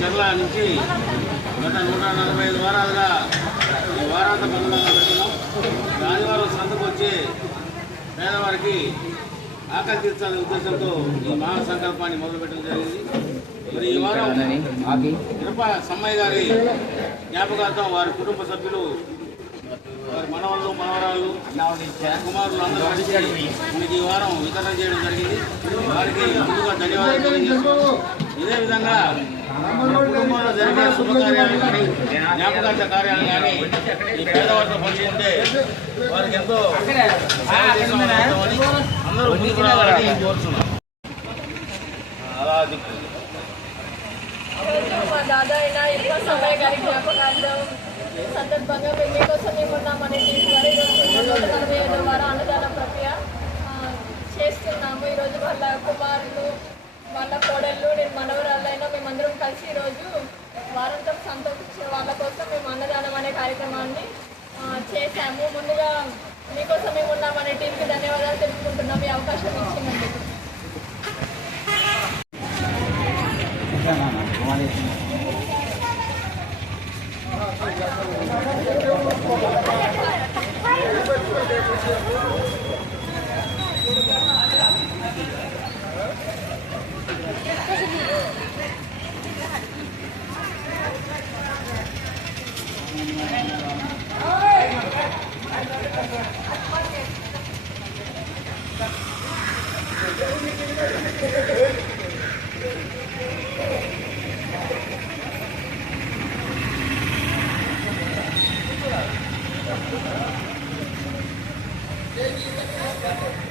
చెర్ల నుంచి గత 145 వారాలుగా ఈ వారాంత బంధువులుగా పెడుతున్నాం. ఆదివారం సంతకు వచ్చి పేదవారికి ఆకలి తీర్చాలనే ఉద్దేశంతో ఈ మహాసంకల్పాన్ని మొదలుపెట్టడం జరిగింది. మరి ఈ వారం ఇరప సమ్మయ్య గారి జ్ఞాపకార్థం వారి కుటుంబ సభ్యులు, వారి మనవళ్ళు, మనవరాళ్ళు, కుమారులు అందరూ కలిసి మనకి ఈ వారం వితరణ చేయడం జరిగింది. వారికి ముందుగా ధన్యవాదాలు తెలియజేస్తున్నాం. ఇదే విధంగా మన కుటుంబంలో జరిగే శుభకార్యాలు కానీ, జ్ఞాపకార్థ కార్యాలు కానీ ఈ పేదవారితో పంచుకుంటే వారికి ఎంతో అందరూ ముందుకు రావాలని కోరుతున్నాం. అలా మా దాదా అయినా ఎక్కువ సమయ గారి జ్ఞాపకార్థం సందర్భంగా మేము మీకోసం మేమున్నామని ఈరోజు 145 వారం అన్నదాన ప్రక్రియ చేస్తున్నాము. ఈరోజు వాళ్ళ కుమారులు, వాళ్ళ కోడళ్ళు, నేను మనవరాళ్ళైనా మేమందరం కలిసి ఈరోజు వారంతో సంతోషించే వాళ్ళ కోసం మేము అన్నదానం అనే కార్యక్రమాన్ని చేశాము. ముందుగా మీకోసం మేమున్నామనే టీంకి ధన్యవాదాలు తెలుపుకుంటున్నాం ఈ అవకాశం ఇచ్చినందుకు. Thank you.